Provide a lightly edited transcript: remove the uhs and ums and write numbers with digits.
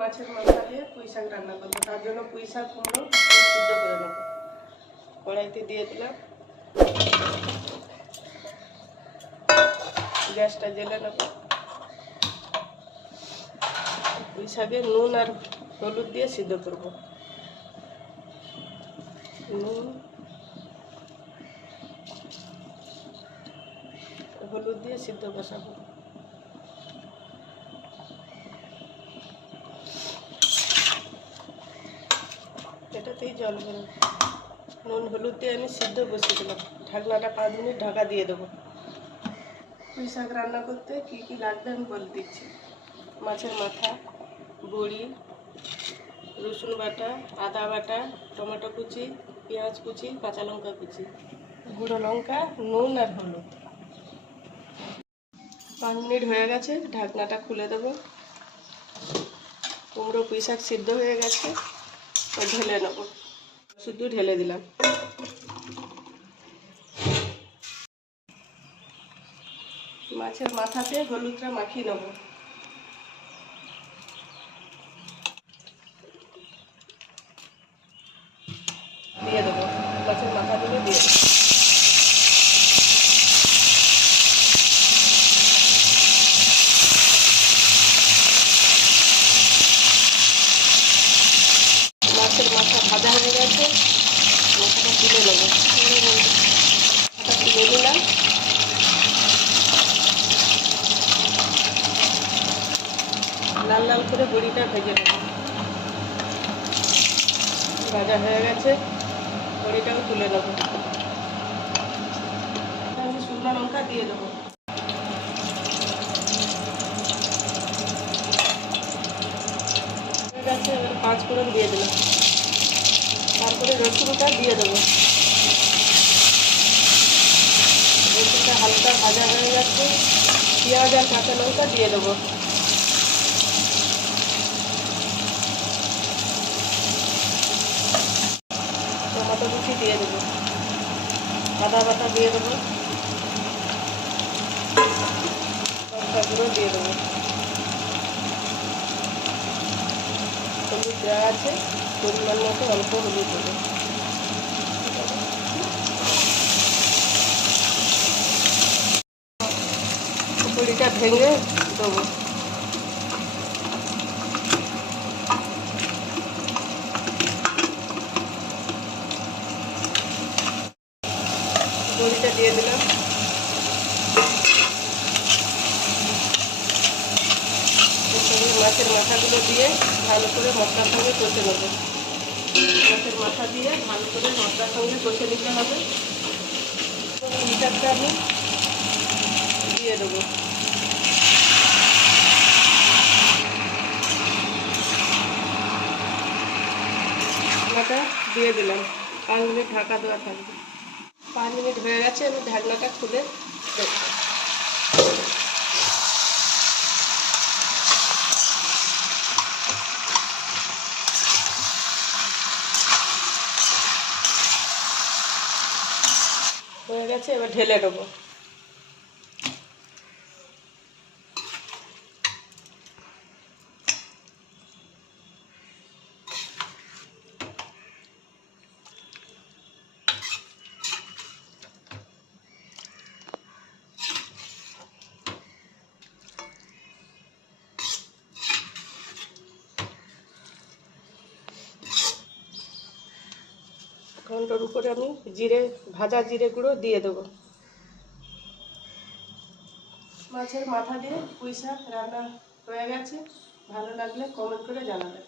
মাছের মাথা দিয়ে পুঁই শাক রান্না করবো। তার জন্য পুঁই শাক কুমড়ো সিদ্ধ করে নেব। কড়াইতে দিয়ে দিলাম, গ্যাসটা জ্বেলে নেব। পুঁই শাকে নুন আর হলুদ দিয়ে সিদ্ধ করব। নুন হলুদ দিয়ে সিদ্ধ বসাবো। এটাতেই জল বেরোবে। নুন হলুদ দিয়ে আমি সিদ্ধ বসিয়ে দিলাম। ঢাকনাটা 5 মিনিট ঢাকা দিয়ে দেবো। পুঁই শাক রান্না করতে কি কি লাগবে আমি বলে দিচ্ছি। মাছের মাথা, বড়ি, রসুন বাটা, আদা বাটা, টমেটো কুচি, পেঁয়াজ কুচি, কাঁচা লঙ্কা কুচি, গুঁড়ো লঙ্কা, নুন আর হলুদ। 5 মিনিট হয়ে গেছে, ঢাকনাটা খুলে দেবো। কুমড়ো পুঁই শাক সিদ্ধ হয়ে গেছে, ঢেলে নেব। শুধু ঢেলে দিলাম। মাছের মাথাতে হলুদটা মাখিয়ে নেব। দিয়ে দেবো, মাছের মাথাগুলো দিয়ে দেবো। মাছের মাথা ভাজা হয়ে গেছে, মাথাটা তুলে নেবো। মাথাটা তুলে নিলাম। লাল লাল করে বড়িটা ভেজে নেব। ভাজা হয়ে গেছে, বড়িটাও তুলে নেব। আমি শুকনো লঙ্কা দিয়ে দেবো। হয়ে গেছে, এবার 5 ফোড়ন দিয়ে দিলাম। তারপরে রসুনটা দিয়ে দেবো। রসুনটা হালকা ভাজা হয়ে যাচ্ছে, পেঁয়াজ আর কাঁচা লঙ্কা দিয়ে দেবো। টমেটো কুচি দিয়ে দেবো, আদা বাটা দিয়ে দেবো, লঙ্কা গুঁড়ো দিয়ে দেবো। হলুদ দেওয়া আছে, পরিমাণ মতো অল্প হলুদ দেবো। বড়িটা ভেঙে দেবো। বড়িটা দিয়ে দিলাম। মাছের মাথাগুলো দিয়ে ভালো করে মশলার সঙ্গে কষে নেবো। মাছের মাথা দিয়ে ভালো করে মশলার সঙ্গে কষে নিতে হবে। পুঁই শাকটা আমি দিয়ে দেবো। ঢাকনাটা দিয়ে দিলাম। 5 মিনিট ঢাকা দেওয়া থাকবে। 5 মিনিট হয়ে গেছে, আমি ঢাকনাটা খুলে দেবো। হয়ে গেছে, এবার ঢেলে দেবো। ঘন্টার উপরে আমি ভাজা জিরে গুঁড়ো দিয়ে দেবো। মাছের মাথা দিয়ে পুঁই শাক রান্না হয়ে গেছে। ভালো লাগলে কমেন্ট করে জানাবেন।